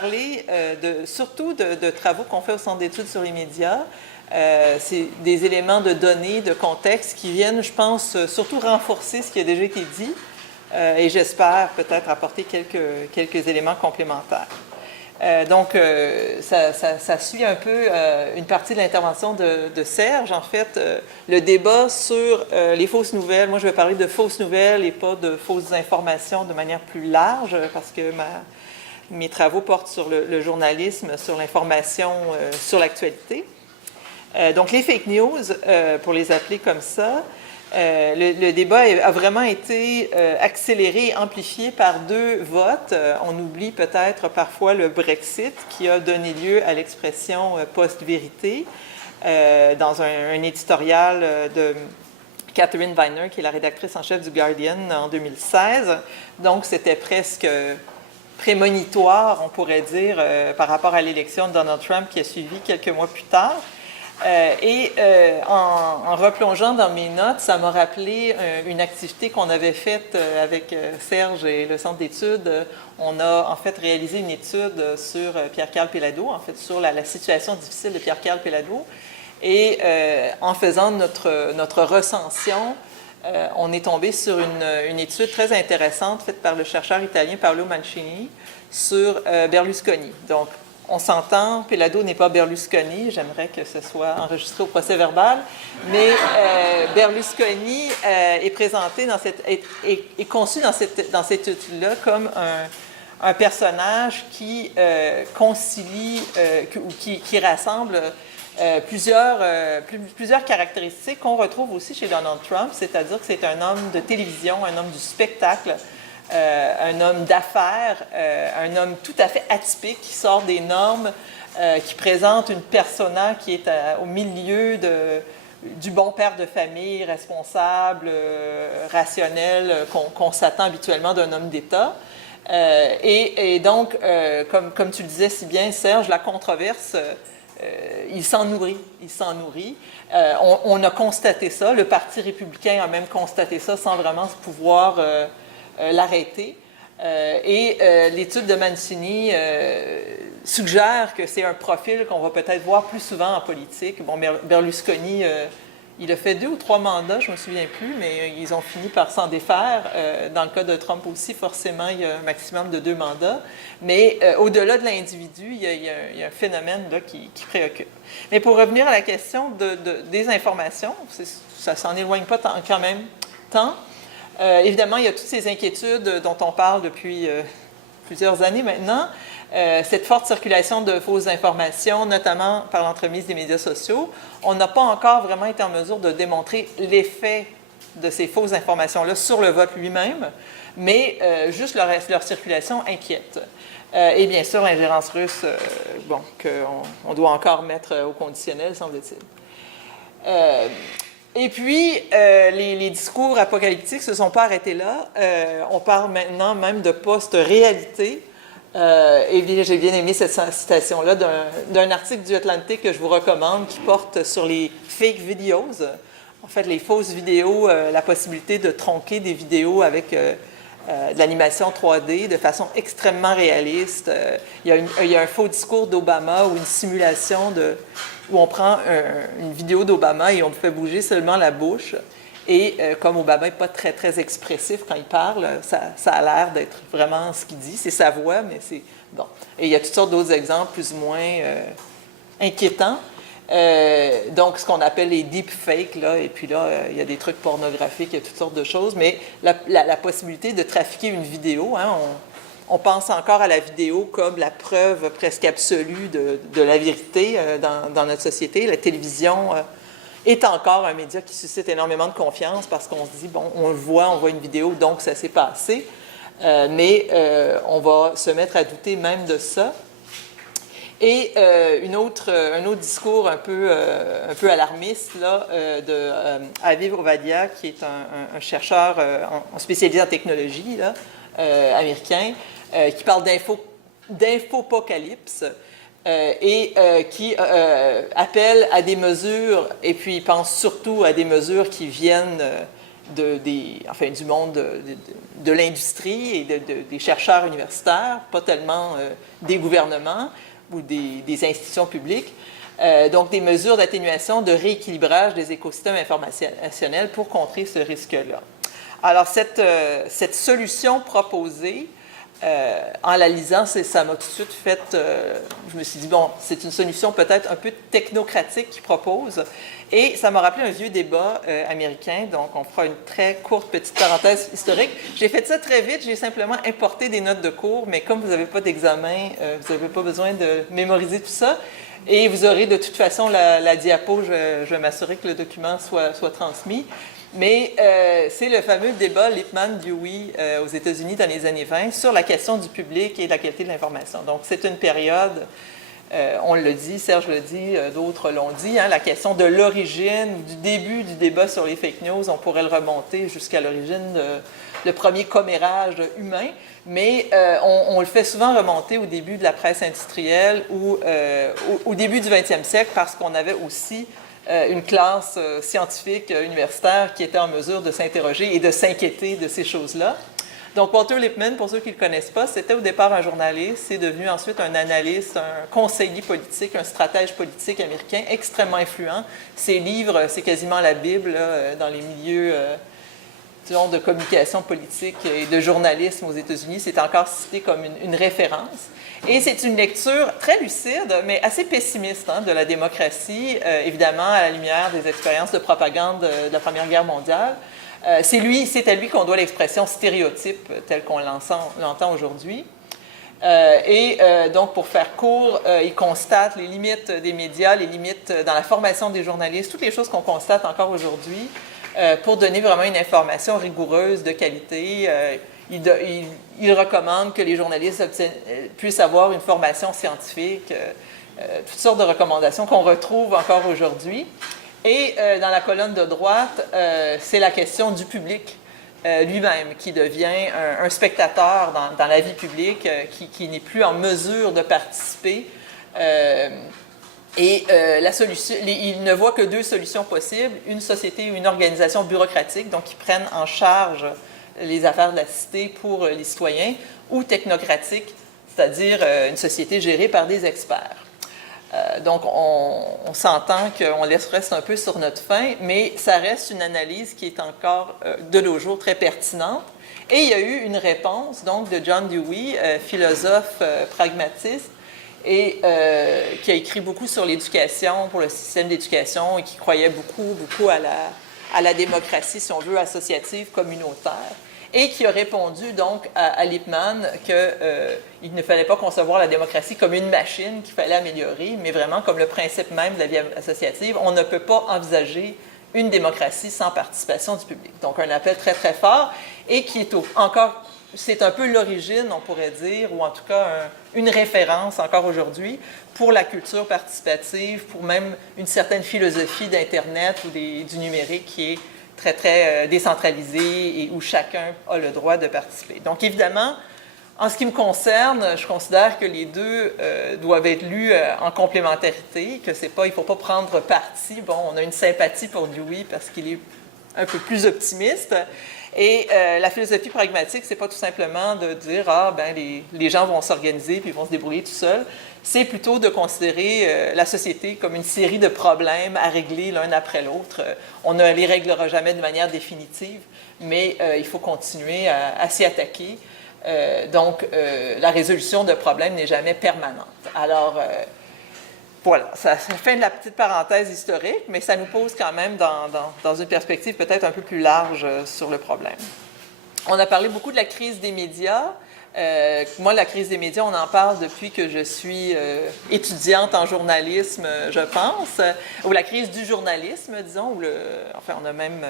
parler surtout de travaux qu'on fait au Centre d'études sur les médias. C'est des éléments de données, de contexte qui viennent, je pense, surtout renforcer ce qui a déjà été dit et j'espère peut-être apporter quelques éléments complémentaires. Donc, ça suit un peu une partie de l'intervention de Serge. En fait, le débat sur les fausses nouvelles, moi je vais parler de fausses nouvelles et pas de fausses informations de manière plus large parce que mes travaux portent sur le journalisme, sur l'information, sur l'actualité. Donc, les fake news, pour les appeler comme ça, le débat a vraiment été accéléré, amplifié par 2 votes. On oublie peut-être parfois le Brexit qui a donné lieu à l'expression post-vérité dans un éditorial de Catherine Viner, qui est la rédactrice en chef du Guardian en 2016. Donc, c'était presque prémonitoire, on pourrait dire, par rapport à l'élection de Donald Trump qui a suivi quelques mois plus tard. En replongeant dans mes notes, ça m'a rappelé une activité qu'on avait faite avec Serge et le Centre d'études. On a en fait réalisé une étude sur Pierre-Carl Péladeau, en fait sur la situation difficile de Pierre-Carl Péladeau. Et en faisant notre recension, on est tombé sur une étude très intéressante faite par le chercheur italien Paolo Mancini sur Berlusconi. Donc, on s'entend, Péladeau n'est pas Berlusconi, j'aimerais que ce soit enregistré au procès-verbal, mais Berlusconi est présenté est conçu dans cette étude-là comme un personnage qui concilie ou qui rassemble plusieurs caractéristiques qu'on retrouve aussi chez Donald Trump, c'est-à-dire que c'est un homme de télévision, un homme du spectacle, un homme d'affaires, un homme tout à fait atypique qui sort des normes, qui présente une persona qui est au milieu du bon père de famille, responsable, rationnel, qu'on s'attend habituellement d'un homme d'État. Et donc, comme tu le disais si bien, Serge, la controverse, il s'en nourrit. On a constaté ça, le Parti républicain a même constaté ça sans vraiment pouvoir l'arrêter. L'étude de Mancini suggère que c'est un profil qu'on va peut-être voir plus souvent en politique. Bon, Berlusconi, il a fait 2 ou 3 mandats, je ne me souviens plus, mais ils ont fini par s'en défaire. Dans le cas de Trump aussi, forcément, il y a un maximum de 2 mandats. Mais au-delà de l'individu, il y a un phénomène là, qui préoccupe. Mais pour revenir à la question des informations, ça ne s'en éloigne pas quand même tant. Évidemment, il y a toutes ces inquiétudes dont on parle depuis plusieurs années maintenant. Cette forte circulation de fausses informations, notamment par l'entremise des médias sociaux. On n'a pas encore vraiment été en mesure de démontrer l'effet de ces fausses informations-là sur le vote lui-même, mais juste leur circulation inquiète. Et bien sûr, l'ingérence russe, qu'on doit encore mettre au conditionnel, semble-t-il. Et puis, les discours apocalyptiques ne se sont pas arrêtés là. On parle maintenant même de post-réalité. Et bien, j'ai bien aimé cette citation-là d'un article du Atlantic que je vous recommande qui porte sur les fake videos. En fait, les fausses vidéos, la possibilité de tronquer des vidéos avec de l'animation 3D de façon extrêmement réaliste. Il y a un faux discours d'Obama ou une simulation où on prend une vidéo d'Obama et on fait bouger seulement la bouche. Et comme Obama n'est pas très, très expressif quand il parle, ça a l'air d'être vraiment ce qu'il dit. C'est sa voix, mais c'est... Bon. Et il y a toutes sortes d'autres exemples plus ou moins inquiétants. Donc, ce qu'on appelle les deepfakes, là, et puis là, il y a des trucs pornographiques, il y a toutes sortes de choses, mais la possibilité de trafiquer une vidéo, hein, on pense encore à la vidéo comme la preuve presque absolue de la vérité dans notre société. La télévision est encore un média qui suscite énormément de confiance parce qu'on se dit, bon, on voit une vidéo, donc ça s'est passé, mais on va se mettre à douter même de ça. Et un autre discours un peu alarmiste là, de Aviv Ovadia, qui est un chercheur spécialisé en technologie là, américain, qui parle d'infopocalypse et qui appelle à des mesures, et puis il pense surtout à des mesures qui viennent du monde de l'industrie et des chercheurs universitaires, pas tellement des gouvernements ou des institutions publiques. Donc, des mesures d'atténuation, de rééquilibrage des écosystèmes informationnels pour contrer ce risque-là. Alors, cette solution proposée, en la lisant, ça m'a tout de suite fait... je me suis dit, bon, c'est une solution peut-être un peu technocratique qu'il propose. Et ça m'a rappelé un vieux débat américain, donc on fera une très courte petite parenthèse historique. J'ai fait ça très vite, j'ai simplement importé des notes de cours, mais comme vous n'avez pas d'examen, vous n'avez pas besoin de mémoriser tout ça. Et vous aurez de toute façon la diapo, je vais m'assurer que le document soit transmis. Mais c'est le fameux débat Lippmann-Dewey aux États-Unis dans les années 20 sur la question du public et de la qualité de l'information. Donc, c'est une période, on le dit, Serge le dit, d'autres l'ont dit, hein, la question de l'origine, du début du débat sur les fake news, on pourrait le remonter jusqu'à l'origine, le premier commérage humain. Mais on le fait souvent remonter au début de la presse industrielle ou au début du 20e siècle parce qu'on avait aussi une classe scientifique universitaire qui était en mesure de s'interroger et de s'inquiéter de ces choses-là. Donc, Walter Lippmann, pour ceux qui ne le connaissent pas, c'était au départ un journaliste, c'est devenu ensuite un analyste, un conseiller politique, un stratège politique américain extrêmement influent. Ses livres, c'est quasiment la Bible là, dans les milieux disons, de communication politique et de journalisme aux États-Unis. C'est encore cité comme une référence. Et c'est une lecture très lucide, mais assez pessimiste hein, de la démocratie, évidemment à la lumière des expériences de propagande de la Première Guerre mondiale. C'est à lui qu'on doit l'expression stéréotype telle qu'on l'entend aujourd'hui. Donc, pour faire court, il constate les limites des médias, les limites dans la formation des journalistes, toutes les choses qu'on constate encore aujourd'hui, pour donner vraiment une information rigoureuse de qualité. Il recommande que les journalistes puissent avoir une formation scientifique, toutes sortes de recommandations qu'on retrouve encore aujourd'hui. Et dans la colonne de droite, c'est la question du public lui-même qui devient un spectateur dans la vie publique, qui n'est plus en mesure de participer. Il ne voit que deux solutions possibles, une société ou une organisation bureaucratique, donc qui prennent en charge les affaires de la cité pour les citoyens, ou technocratique, c'est-à-dire une société gérée par des experts. Donc, on s'entend qu'on reste un peu sur notre faim, mais ça reste une analyse qui est encore, de nos jours, très pertinente. Et il y a eu une réponse, donc, de John Dewey, philosophe pragmatiste, et qui a écrit beaucoup sur l'éducation, pour le système d'éducation, et qui croyait beaucoup à la démocratie, si on veut, associative, communautaire, et qui a répondu donc à Lippmann qu'il ne fallait pas concevoir la démocratie comme une machine qu'il fallait améliorer, mais vraiment comme le principe même de la vie associative. On ne peut pas envisager une démocratie sans participation du public. Donc, un appel très, très fort et qui est encore, c'est un peu l'origine, on pourrait dire, ou en tout cas une référence encore aujourd'hui pour la culture participative, pour même une certaine philosophie d'Internet ou du numérique qui est très, très décentralisée et où chacun a le droit de participer. Donc, évidemment, en ce qui me concerne, je considère que les deux doivent être lus en complémentarité, que c'est pas, il ne faut pas prendre parti. Bon, on a une sympathie pour Dewey parce qu'il est un peu plus optimiste. Et la philosophie pragmatique, c'est pas tout simplement de dire les gens vont s'organiser puis ils vont se débrouiller tout seuls. C'est plutôt de considérer la société comme une série de problèmes à régler l'un après l'autre. On ne les réglera jamais de manière définitive, mais il faut continuer à s'y attaquer. Donc, la résolution de problèmes n'est jamais permanente. Alors, voilà, ça fait de la petite parenthèse historique, mais ça nous pose quand même dans une perspective peut-être un peu plus large sur le problème. On a parlé beaucoup de la crise des médias. Moi, la crise des médias, on en parle depuis que je suis étudiante en journalisme, je pense, ou la crise du journalisme, disons, enfin, on a même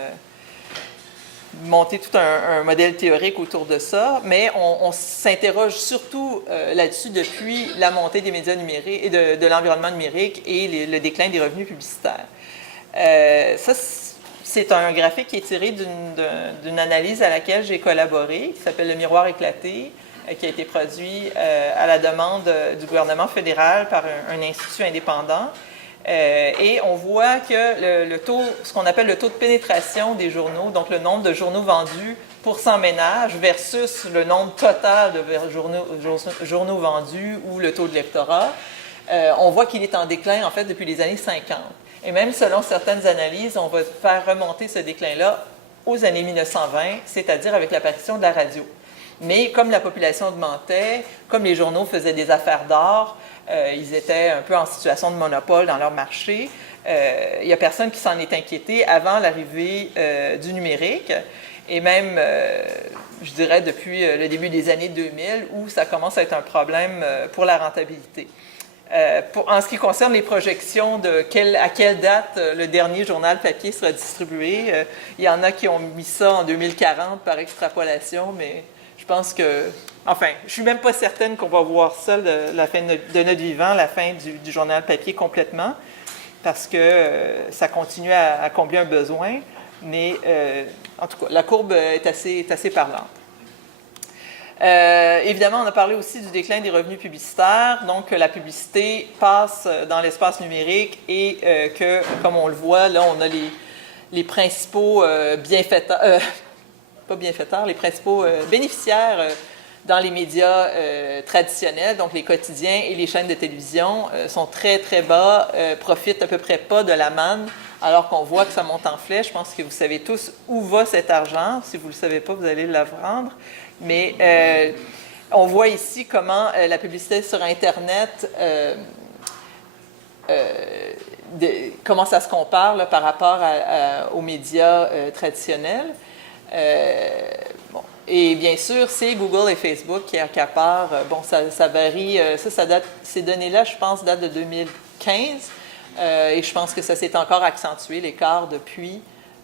monté tout un modèle théorique autour de ça, mais on s'interroge surtout là-dessus depuis la montée des médias numériques et de l'environnement numérique et le déclin des revenus publicitaires. Ça, c'est un graphique qui est tiré d'une analyse à laquelle j'ai collaboré, qui s'appelle Le miroir éclaté, qui a été produit à la demande du gouvernement fédéral par un institut indépendant. Et on voit que le taux, ce qu'on appelle le taux de pénétration des journaux, donc le nombre de journaux vendus pour 100 ménages versus le nombre total de journaux vendus ou le taux de lectorat, on voit qu'il est en déclin en fait depuis les années 50. Et même selon certaines analyses, on va faire remonter ce déclin-là aux années 1920, c'est-à-dire avec l'apparition de la radio. Mais comme la population augmentait, comme les journaux faisaient des affaires d'or, ils étaient un peu en situation de monopole dans leur marché. Il n'y a personne qui s'en est inquiété avant l'arrivée du numérique. Et même, je dirais, depuis le début des années 2000, où ça commence à être un problème pour la rentabilité. En ce qui concerne les projections de à quelle date le dernier journal papier sera distribué, il y en a qui ont mis ça en 2040 par extrapolation, mais je pense que... Enfin, je ne suis même pas certaine qu'on va voir ça la fin de notre vivant, la fin du journal papier complètement, parce que ça continue à combler un besoin, mais en tout cas, la courbe est assez parlante. Évidemment, on a parlé aussi du déclin des revenus publicitaires. Donc, la publicité passe dans l'espace numérique et que, comme on le voit, là, on a les principaux bienfaiteurs, pas bienfaiteurs, les principaux bénéficiaires dans les médias traditionnels, donc les quotidiens et les chaînes de télévision, sont très, très bas, profitent à peu près pas de la manne, alors qu'on voit que ça monte en flèche. Je pense que vous savez tous où va cet argent. Si vous ne le savez pas, vous allez l'apprendre. Mais on voit ici comment la publicité sur Internet, comment ça se compare là, par rapport aux médias traditionnels. Bon. Et bien sûr, c'est Google et Facebook qui accaparent. Bon, ça varie. Ces données-là, je pense, datent de 2015. Et je pense que ça s'est encore accentué, l'écart depuis.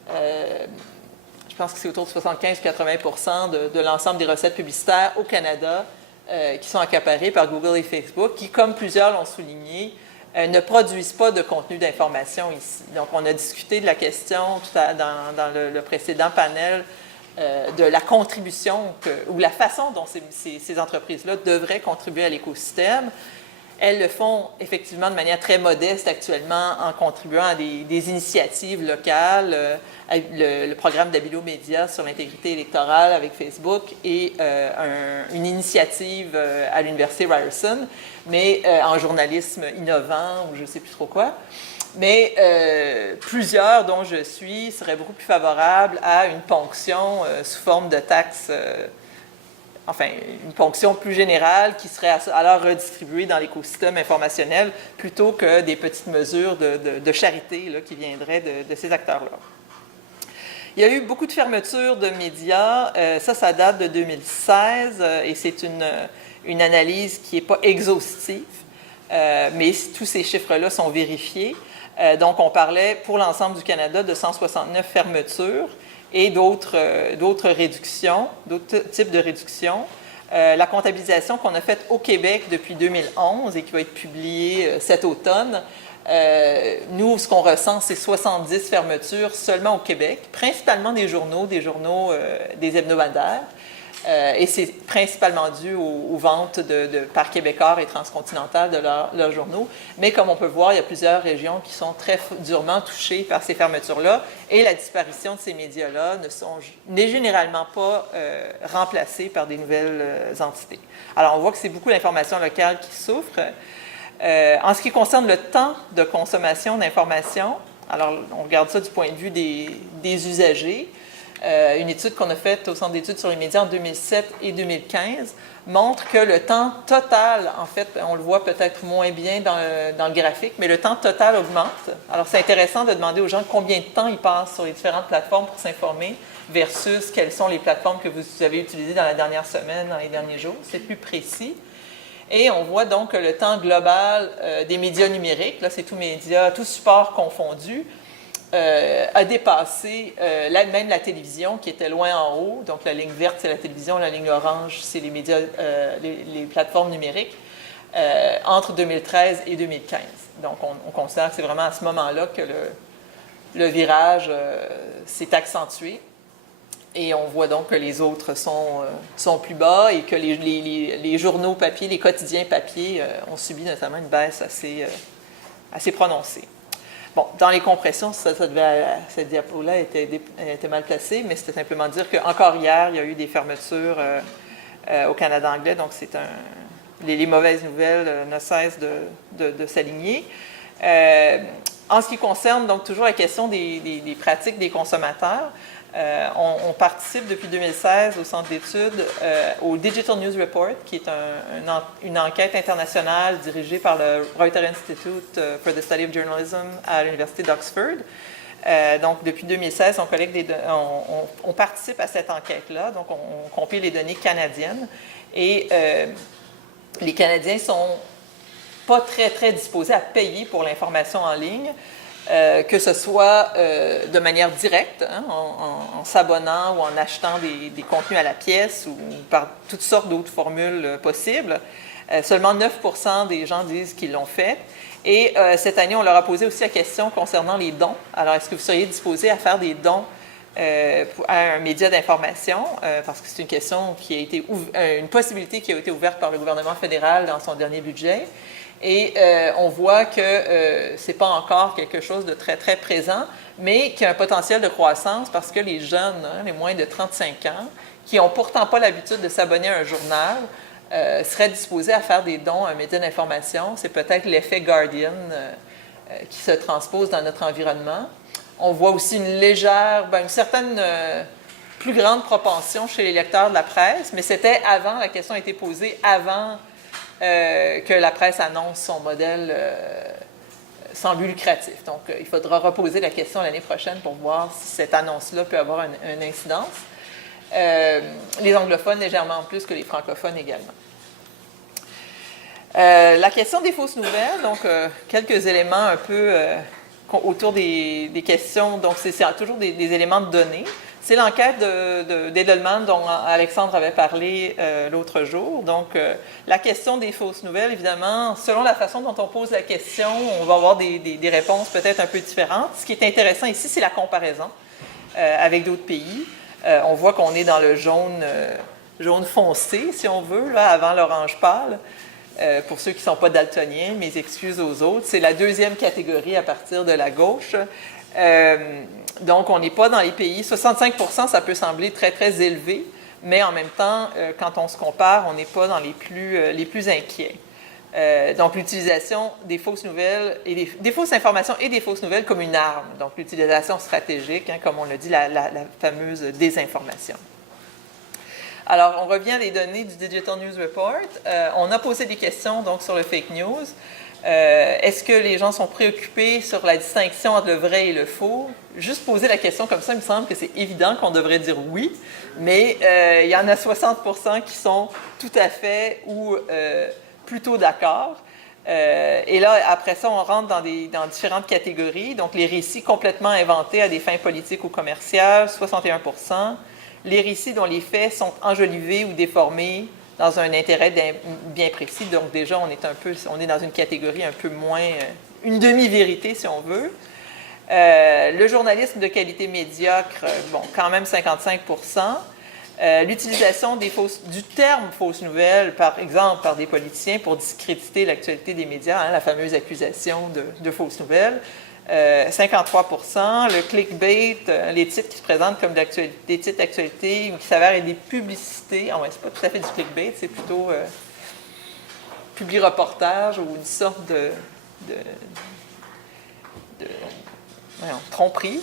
Je pense que c'est autour de 75-80% de l'ensemble des recettes publicitaires au Canada qui sont accaparées par Google et Facebook, qui, comme plusieurs l'ont souligné, ne produisent pas de contenu d'information ici. Donc, on a discuté de la question dans le précédent panel de la contribution ou la façon dont ces entreprises-là devraient contribuer à l'écosystème. Elles le font effectivement de manière très modeste actuellement en contribuant à des initiatives locales, le programme d'Abilo Média sur l'intégrité électorale avec Facebook et une initiative à l'Université Ryerson, mais en journalisme innovant ou je ne sais plus trop quoi. Mais plusieurs, dont je suis, seraient beaucoup plus favorables à une ponction sous forme de taxes, enfin, une ponction plus générale qui serait alors redistribuée dans l'écosystème informationnel plutôt que des petites mesures de charité là, qui viendraient de ces acteurs-là. Il y a eu beaucoup de fermetures de médias. Ça date de 2016 et c'est une analyse qui n'est pas exhaustive, mais tous ces chiffres-là sont vérifiés. Donc, on parlait pour l'ensemble du Canada de 169 fermetures et d'autres réductions, d'autres types de réductions. La comptabilisation qu'on a faite au Québec depuis 2011 et qui va être publiée cet automne, nous, ce qu'on ressent, c'est 70 fermetures seulement au Québec, principalement des journaux, des hebdomadaires. Et c'est principalement dû aux ventes par Québécois et Transcontinental de leurs journaux. Mais comme on peut voir, il y a plusieurs régions qui sont très durement touchées par ces fermetures-là. Et la disparition de ces médias-là n'est généralement pas remplacée par des nouvelles entités. Alors, on voit que c'est beaucoup l'information locale qui souffre. En ce qui concerne le temps de consommation d'information, alors on regarde ça du point de vue des usagers. Une étude qu'on a faite au Centre d'études sur les médias en 2007 et 2015 montre que le temps total, en fait, on le voit peut-être moins bien dans le graphique, mais le temps total augmente. Alors, c'est intéressant de demander aux gens combien de temps ils passent sur les différentes plateformes pour s'informer versus quelles sont les plateformes que vous avez utilisées dans la dernière semaine, dans les derniers jours. C'est plus précis. Et on voit donc que le temps global des médias numériques, là, c'est tous médias, tous supports confondus, a dépassé même la télévision qui était loin en haut. Donc, la ligne verte, c'est la télévision, la ligne orange, c'est les médias, les plateformes numériques, entre 2013 et 2015. Donc, on considère que c'est vraiment à ce moment-là que le virage s'est accentué. Et on voit donc que les autres sont plus bas et que les journaux papier, les quotidiens papier ont subi notamment une baisse assez prononcée. Bon, dans les compressions, cette diapo-là était mal placée, mais c'était simplement dire qu'encore hier, il y a eu des fermetures au Canada anglais, donc les mauvaises nouvelles ne cessent de s'aligner. En ce qui concerne donc toujours la question des pratiques des consommateurs, on participe depuis 2016 au centre d'études au Digital News Report, qui est une enquête internationale dirigée par le Reuters Institute for the Study of Journalism à l'Université d'Oxford. Donc, depuis 2016, on participe à cette enquête-là. Donc, on compile les données canadiennes. Et les Canadiens sont pas très, très disposés à payer pour l'information en ligne, que ce soit de manière directe, hein, en s'abonnant ou en achetant des contenus à la pièce ou par toutes sortes d'autres formules possibles. Seulement 9% des gens disent qu'ils l'ont fait. Et cette année, on leur a posé aussi la question concernant les dons. Alors, est-ce que vous seriez disposés à faire des dons à un média d'information, parce que c'est une question qui a été une possibilité qui a été ouverte par le gouvernement fédéral dans son dernier budget. Et on voit que ce n'est pas encore quelque chose de très, très présent, mais qui a un potentiel de croissance parce que les jeunes, hein, les moins de 35 ans, qui n'ont pourtant pas l'habitude de s'abonner à un journal, seraient disposés à faire des dons à un média d'information. C'est peut-être l'effet Guardian qui se transpose dans notre environnement. On voit aussi une certaine plus grande propension chez les lecteurs de la presse, mais c'était avant, la question a été posée avant que la presse annonce son modèle sans but lucratif. Donc, il faudra reposer la question l'année prochaine pour voir si cette annonce-là peut avoir une incidence. Les anglophones légèrement plus que les francophones également. La question des fausses nouvelles, donc quelques éléments un peu autour des questions. Donc, c'est toujours des éléments de données. C'est l'enquête d'Edelman dont Alexandre avait parlé l'autre jour. Donc, la question des fausses nouvelles, évidemment, selon la façon dont on pose la question, on va avoir des réponses peut-être un peu différentes. Ce qui est intéressant ici, c'est la comparaison avec d'autres pays. On voit qu'on est dans le jaune foncé, si on veut, là, avant l'orange pâle. Pour ceux qui ne sont pas daltoniens, mes excuses aux autres. C'est la deuxième catégorie à partir de la gauche. Donc, on n'est pas dans les pays... 65%, ça peut sembler très, très élevé, mais en même temps, quand on se compare, on n'est pas dans les plus inquiets. Donc, l'utilisation des fausses nouvelles, et des fausses informations et des fausses nouvelles comme une arme. Donc, l'utilisation stratégique, hein, comme on l'a dit, la fameuse désinformation. Alors, on revient à les données du Digital News Report. On a posé des questions donc, sur le fake news. Est-ce que les gens sont préoccupés sur la distinction entre le vrai et le faux? Juste poser la question comme ça, il me semble que c'est évident qu'on devrait dire oui, mais il y en a 60% qui sont tout à fait ou plutôt d'accord. Et là, après ça, on rentre dans différentes catégories. Donc, les récits complètement inventés à des fins politiques ou commerciales, 61%. Les récits dont les faits sont enjolivés ou déformés dans un intérêt bien précis. Donc déjà, on est dans une catégorie un peu moins, une demi-vérité si on veut. Le journalisme de qualité médiocre, bon, quand même 55%. L'utilisation du terme fausse nouvelle, par exemple, par des politiciens pour discréditer l'actualité des médias, hein, la fameuse accusation de fausse nouvelle. 53%, le clickbait, les titres qui se présentent comme des titres d'actualité qui s'avèrent être des publicités. Ah ouais, c'est pas tout à fait du clickbait, c'est plutôt publi-reportage ou une sorte de tromperie.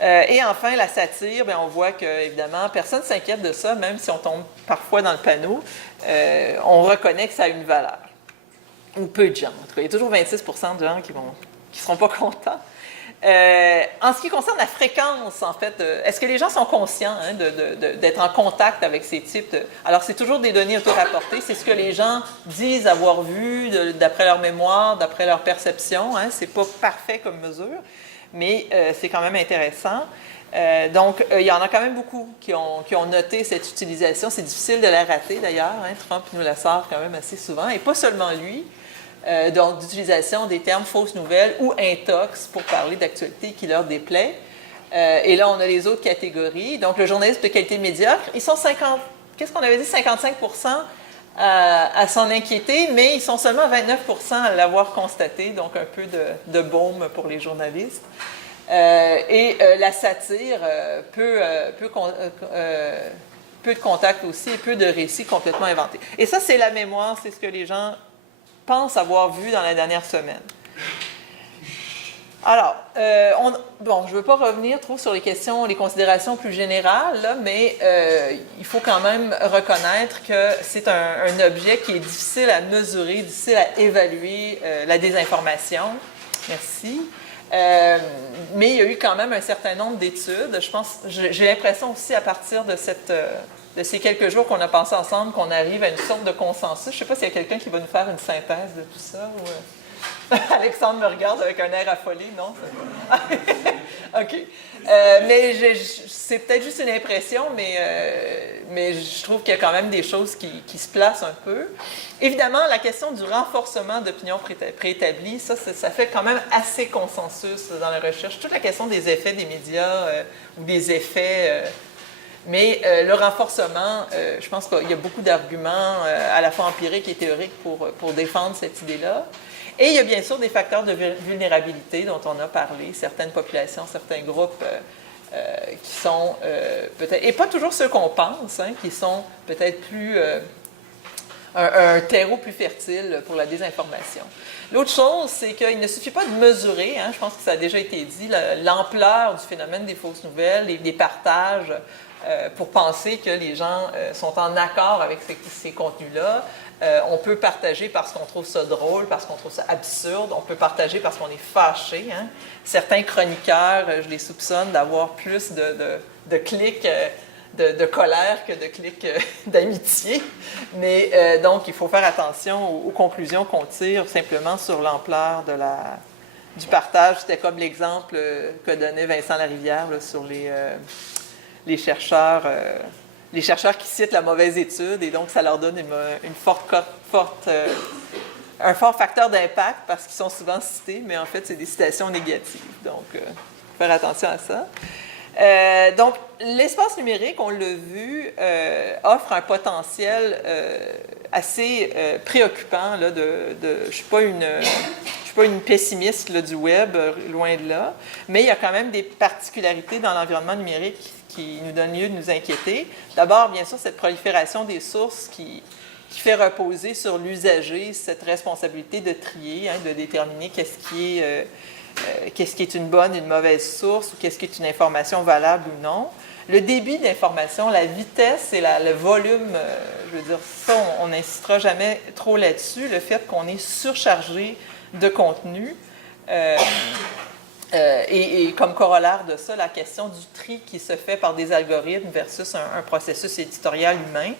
Et enfin, la satire, bien, on voit que, évidemment, personne ne s'inquiète de ça, même si on tombe parfois dans le panneau. On reconnaît que ça a une valeur. Ou peu de gens. En tout cas, il y a toujours 26% de gens qui ne seront pas contents. En ce qui concerne la fréquence, en fait, est-ce que les gens sont conscients hein, d'être en contact avec ces types de... Alors, c'est toujours des données auto-rapportées. C'est ce que les gens disent avoir vu d'après leur mémoire, d'après leur perception. Hein. Ce n'est pas parfait comme mesure, mais c'est quand même intéressant. Donc, il y en a quand même beaucoup qui ont noté cette utilisation. C'est difficile de la rater, d'ailleurs. Hein. Trump nous la sort quand même assez souvent, et pas seulement lui. Donc, d'utilisation des termes fausses nouvelles ou intox pour parler d'actualité qui leur déplaît. Et là, on a les autres catégories. Donc, le journalisme de qualité médiocre, ils sont 50, qu'est-ce qu'on avait dit, 55% à s'en inquiéter, mais ils sont seulement 29% à l'avoir constaté, donc un peu de baume pour les journalistes. La satire, peu de contacts aussi et peu de récits complètement inventés. Et ça, c'est la mémoire, c'est ce que les gens pensent avoir vu dans la dernière semaine. Alors, bon, je ne veux pas revenir trop sur les questions, les considérations plus générales, là, mais il faut quand même reconnaître que c'est un objet qui est difficile à mesurer, difficile à évaluer, la désinformation. Merci. Mais il y a eu quand même un certain nombre d'études. Je pense, j'ai l'impression aussi à partir de ces quelques jours qu'on a passé ensemble qu'on arrive à une sorte de consensus. Je ne sais pas s'il y a quelqu'un qui va nous faire une synthèse de tout ça. Ou... Alexandre me regarde avec un air affolé, non? OK. Mais c'est peut-être juste une impression, mais je trouve qu'il y a quand même des choses qui se placent un peu. Évidemment, la question du renforcement d'opinions préétablies, ça fait quand même assez consensus dans la recherche. Toute la question des effets des médias ou des effets... mais le renforcement, je pense qu'il y a beaucoup d'arguments à la fois empiriques et théoriques pour défendre cette idée-là. Et il y a bien sûr des facteurs de vulnérabilité dont on a parlé, certaines populations, certains groupes qui sont peut-être, et pas toujours ceux qu'on pense, hein, qui sont peut-être plus un terreau plus fertile pour la désinformation. L'autre chose, c'est qu'il ne suffit pas de mesurer, hein, je pense que ça a déjà été dit, l'ampleur du phénomène des fausses nouvelles et des partages pour penser que les gens sont en accord avec ces contenus-là. On peut partager parce qu'on trouve ça drôle, parce qu'on trouve ça absurde. On peut partager parce qu'on est fâché. Hein. Certains chroniqueurs, je les soupçonne d'avoir plus de clics de colère que de clics d'amitié. Mais donc, il faut faire attention aux conclusions qu'on tire simplement sur l'ampleur du partage. C'était comme l'exemple que donnait Vincent Larivière là, sur les chercheurs. Les chercheurs qui citent la mauvaise étude, et donc ça leur donne un fort facteur d'impact parce qu'ils sont souvent cités, mais en fait, c'est des citations négatives. Donc, il faut faire attention à ça. Donc, l'espace numérique, on l'a vu, offre un potentiel assez préoccupant. Là, je ne suis pas une pessimiste là, du web, loin de là, mais il y a quand même des particularités dans l'environnement numérique qui nous donne lieu de nous inquiéter. D'abord, bien sûr, cette prolifération des sources qui fait reposer sur l'usager cette responsabilité de trier, hein, de déterminer qu'est-ce qui est une bonne, une mauvaise source, ou qu'est-ce qui est une information valable ou non. Le débit d'information, la vitesse et le volume, je veux dire, ça, on n'insistera jamais trop là-dessus, le fait qu'on est surchargé de contenu. Et comme corollaire de ça, la question du tri qui se fait par des algorithmes versus un processus éditorial humain,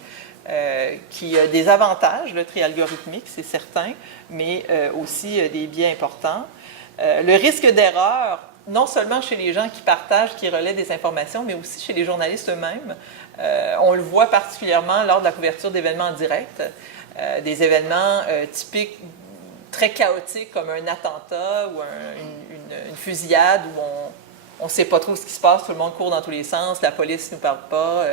qui a des avantages, le tri algorithmique, c'est certain, mais aussi des biais importants. Le risque d'erreur, non seulement chez les gens qui partagent, qui relaient des informations, mais aussi chez les journalistes eux-mêmes. On le voit particulièrement lors de la couverture d'événements en direct, des événements typiques très chaotiques comme un attentat ou une fusillade où on ne sait pas trop ce qui se passe, tout le monde court dans tous les sens, la police ne nous parle pas,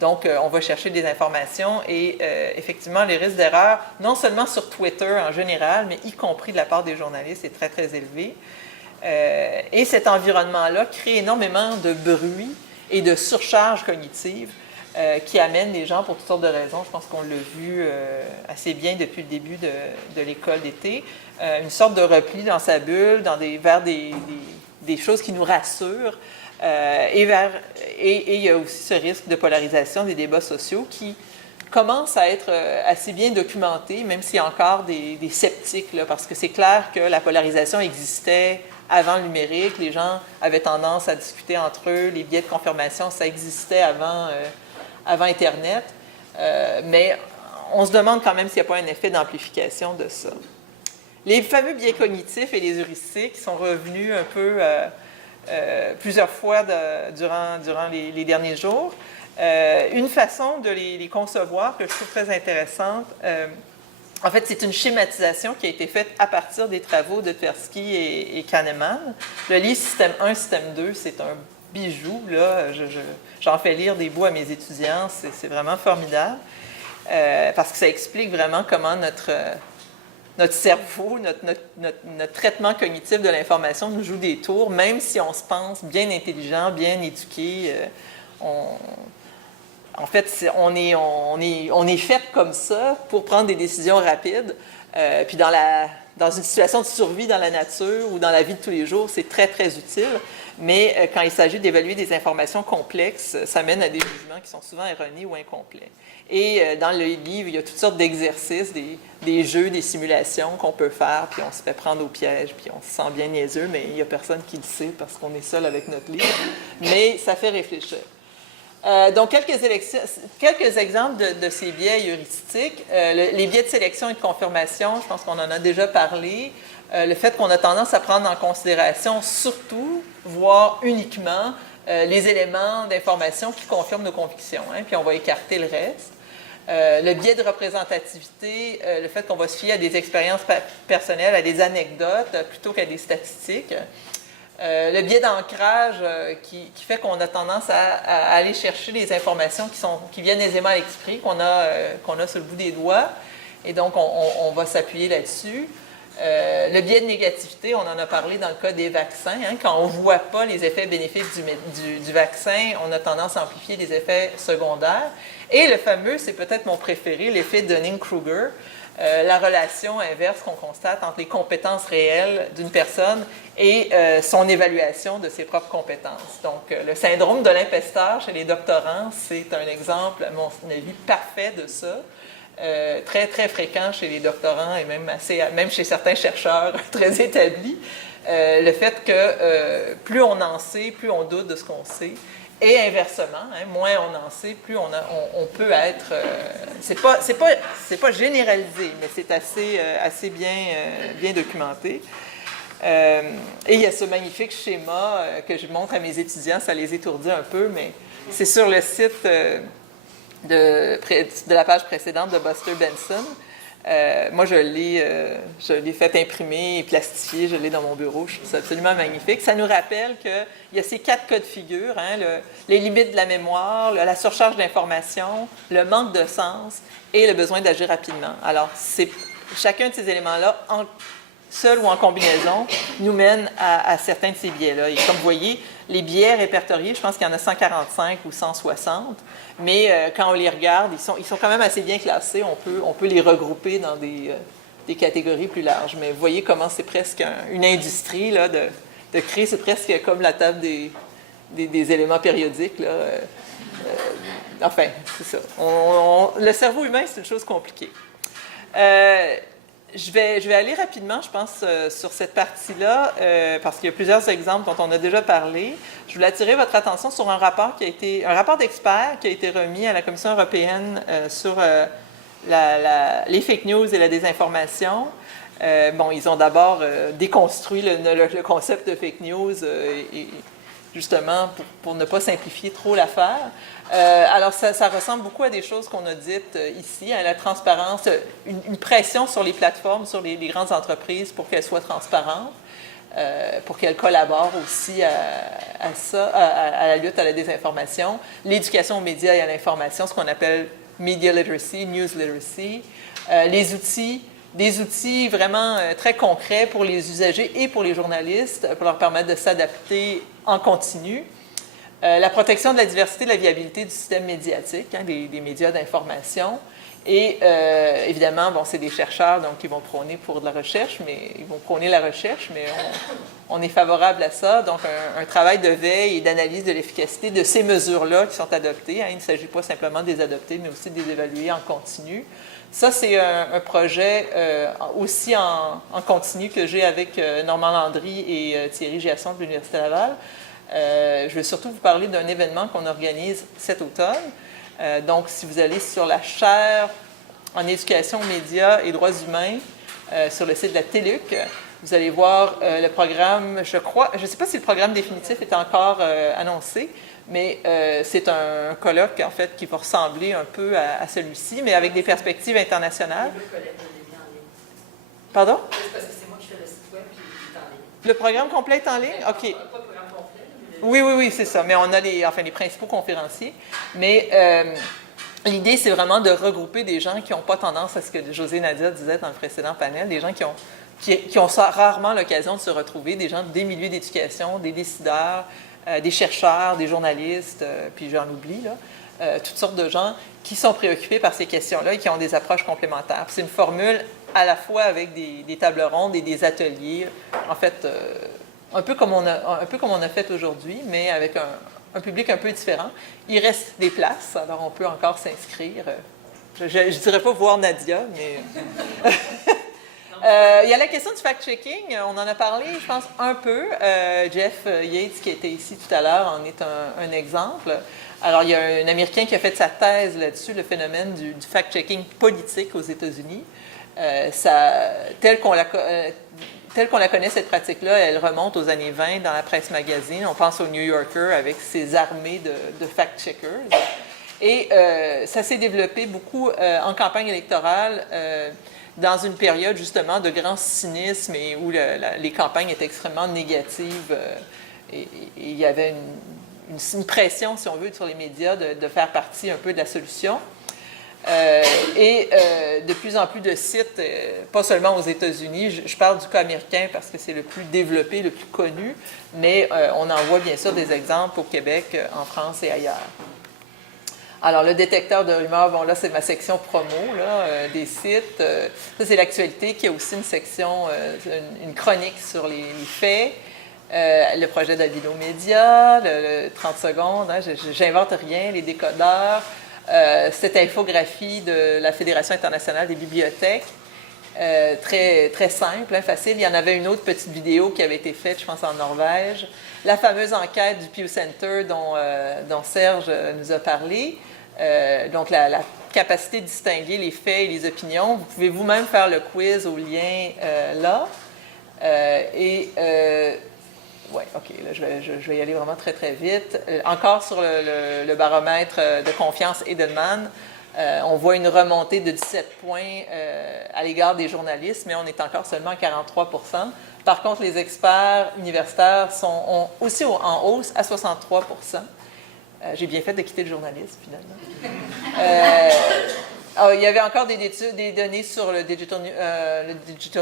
donc on va chercher des informations et effectivement, les risques d'erreur, non seulement sur Twitter en général, mais y compris de la part des journalistes, est très, très élevé. Et cet environnement-là crée énormément de bruit et de surcharge cognitive qui amène les gens pour toutes sortes de raisons. Je pense qu'on l'a vu assez bien depuis le début de l'école d'été. Une sorte de repli dans sa bulle, vers des choses qui nous rassurent. Et il y a aussi ce risque de polarisation des débats sociaux qui commence à être assez bien documenté, même s'il y a encore des sceptiques, là, parce que c'est clair que la polarisation existait avant le numérique. Les gens avaient tendance à discuter entre eux. Les biais de confirmation, ça existait avant Internet. Mais on se demande quand même s'il n'y a pas un effet d'amplification de ça. Les fameux biais cognitifs et les heuristiques sont revenus un peu plusieurs fois durant les derniers jours. Une façon de les concevoir que je trouve très intéressante, en fait, c'est une schématisation qui a été faite à partir des travaux de Tversky et Kahneman. Le livre Système 1, Système 2, c'est un bijou. Là. J'en fais lire des bouts à mes étudiants, c'est vraiment formidable. parce que ça explique vraiment comment notre cerveau, notre traitement cognitif de l'information nous joue des tours, même si on se pense bien intelligent, bien éduqué. En fait, on est fait comme ça pour prendre des décisions rapides. Puis dans une situation de survie dans la nature ou dans la vie de tous les jours, c'est très, très utile. Mais quand il s'agit d'évaluer des informations complexes, ça mène à des jugements qui sont souvent erronés ou incomplets. Et dans le livre, il y a toutes sortes d'exercices, des jeux, des simulations qu'on peut faire, puis on se fait prendre au piège, puis on se sent bien niaiseux, mais il n'y a personne qui le sait parce qu'on est seul avec notre livre. Mais ça fait réfléchir. Donc, quelques exemples de ces biais heuristiques. Les biais de sélection et de confirmation, je pense qu'on en a déjà parlé. Le fait qu'on a tendance à prendre en considération surtout, voire uniquement, les éléments d'information qui confirment nos convictions, hein, puis on va écarter le reste. Le biais de représentativité, le fait qu'on va se fier à des expériences personnelles, à des anecdotes, plutôt qu'à des statistiques. Le biais d'ancrage qui fait qu'on a tendance à aller chercher les informations qui viennent aisément à l'esprit, qu'on a sur le bout des doigts, et donc on va s'appuyer là-dessus. Le biais de négativité, on en a parlé dans le cas des vaccins. Hein, quand on ne voit pas les effets bénéfiques du vaccin, on a tendance à amplifier les effets secondaires. Et le fameux, c'est peut-être mon préféré, l'effet Dunning-Kruger, la relation inverse qu'on constate entre les compétences réelles d'une personne et son évaluation de ses propres compétences. Donc, le syndrome de l'imposteur chez les doctorants, c'est un exemple, à mon avis, parfait de ça. Très, très fréquent chez les doctorants et même chez certains chercheurs très établis. Le fait que plus on en sait, plus on doute de ce qu'on sait. Et inversement, hein, moins on en sait, plus on peut être... c'est pas généralisé, mais c'est assez bien documenté. Et il y a ce magnifique schéma que je montre à mes étudiants, ça les étourdit un peu, mais c'est sur le site de la page précédente de Buster Benson. Moi, je l'ai fait imprimer et plastifier, je l'ai dans mon bureau, je trouve ça absolument magnifique. Ça nous rappelle qu'il y a ces 4 cas de figure, hein, les limites de la mémoire, la surcharge d'informations, le manque de sens et le besoin d'agir rapidement. Alors, chacun de ces éléments-là, seul ou en combinaison, nous mène à certains de ces biais-là. Et comme vous voyez, les biais répertoriés, je pense qu'il y en a 145 ou 160, mais quand on les regarde, ils sont quand même assez bien classés. On peut les regrouper dans des catégories plus larges. Mais vous voyez comment c'est presque une industrie là, de créer, c'est presque comme la table des éléments périodiques. Là. Enfin, c'est ça. Le cerveau humain, c'est une chose compliquée. Je vais aller rapidement, je pense, sur cette partie-là, parce qu'il y a plusieurs exemples dont on a déjà parlé. Je voulais attirer votre attention sur un rapport d'experts qui a été remis à la Commission européenne sur les fake news et la désinformation. Ils ont d'abord déconstruit le concept de fake news, justement pour ne pas simplifier trop l'affaire. Alors, ça ressemble beaucoup à des choses qu'on a dites ici, à la transparence, une pression sur les plateformes, sur les grandes entreprises pour qu'elles soient transparentes, pour qu'elles collaborent aussi à ça, à la lutte à la désinformation, l'éducation aux médias et à l'information, ce qu'on appelle media literacy, news literacy, des outils vraiment très concrets pour les usagers et pour les journalistes, pour leur permettre de s'adapter en continu. La protection de la diversité et de la viabilité du système médiatique, hein, des médias d'information. Et évidemment, c'est des chercheurs donc, qui vont prôner pour de la recherche, mais ils vont prôner la recherche, mais on est favorable à ça. Donc, un travail de veille et d'analyse de l'efficacité de ces mesures-là qui sont adoptées. Hein. Il ne s'agit pas simplement de les adopter, mais aussi de les évaluer en continu. Ça, c'est un projet aussi en continu que j'ai avec Normand Landry et Thierry Giasson de l'Université Laval. Je vais surtout vous parler d'un événement qu'on organise cet automne. Donc, si vous allez sur la chaire en éducation aux médias et droits humains sur le site de la TÉLUQ, vous allez voir le programme, je ne sais pas si le programme définitif est encore annoncé, mais c'est un colloque, en fait, qui va ressembler un peu à celui-ci, mais avec des perspectives internationales. Pardon? C'est parce que c'est moi qui fais le site web et il est en ligne. Le programme complet est en ligne? OK. Pas le programme complet, mais Oui, c'est ça. Mais on a les principaux conférenciers. Mais l'idée, c'est vraiment de regrouper des gens qui n'ont pas tendance à ce que José Nadia disait dans le précédent panel, des gens qui ont rarement l'occasion de se retrouver, des gens des milieux d'éducation, des décideurs, des chercheurs, des journalistes, puis j'en oublie, là, toutes sortes de gens qui sont préoccupés par ces questions-là et qui ont des approches complémentaires. C'est une formule à la fois avec des tables rondes et des ateliers, en fait, un peu comme on a fait aujourd'hui, mais avec un public un peu différent. Il reste des places, alors on peut encore s'inscrire. Je ne dirais pas voir Nadia, mais... il y a la question du fact-checking. On en a parlé, je pense, un peu. Jeff Yates, qui était ici tout à l'heure, en est un exemple. Alors, il y a un Américain qui a fait sa thèse là-dessus, le phénomène du fact-checking politique aux États-Unis. Telle qu'on la connaît, cette pratique-là, elle remonte aux années 20 dans la presse magazine. On pense au New Yorker avec ses armées de fact-checkers. Et ça s'est développé beaucoup en campagne électorale dans une période justement de grand cynisme et où les campagnes étaient extrêmement négatives et il y avait une pression, si on veut, sur les médias de faire partie un peu de la solution. De plus en plus de sites, pas seulement aux États-Unis, je parle du cas américain parce que c'est le plus développé, le plus connu, mais on en voit bien sûr des exemples au Québec, en France et ailleurs. Alors, le détecteur de rumeurs, bon là, c'est ma section promo là, des sites. Ça, c'est l'actualité qui a aussi une section, une chronique sur les faits. Le projet d'Avilo Média, le 30 secondes, hein, j'invente rien, les décodeurs. Cette infographie de la Fédération internationale des bibliothèques, très, très simple, hein, facile. Il y en avait une autre petite vidéo qui avait été faite, je pense, en Norvège. La fameuse enquête du Pew Center dont Serge nous a parlé. Donc, la capacité de distinguer les faits et les opinions. Vous pouvez vous-même faire le quiz au lien là. Oui, OK, là, je vais y aller vraiment très, très vite. Encore sur le baromètre de confiance Edelman, on voit une remontée de 17 points à l'égard des journalistes, mais on est encore seulement à 43 %. Par contre, les experts universitaires sont aussi en hausse à 63 %. J'ai bien fait de quitter le journalisme, finalement. Il y avait encore des données sur le Digital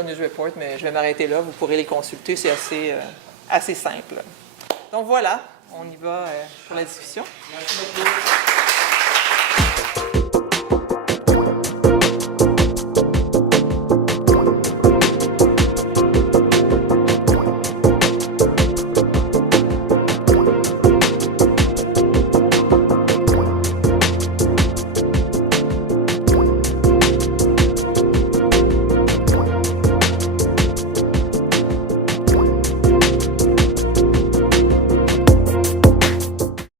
News Report, mais je vais m'arrêter là. Vous pourrez les consulter, c'est assez simple. Donc voilà, on y va pour la discussion. Merci beaucoup.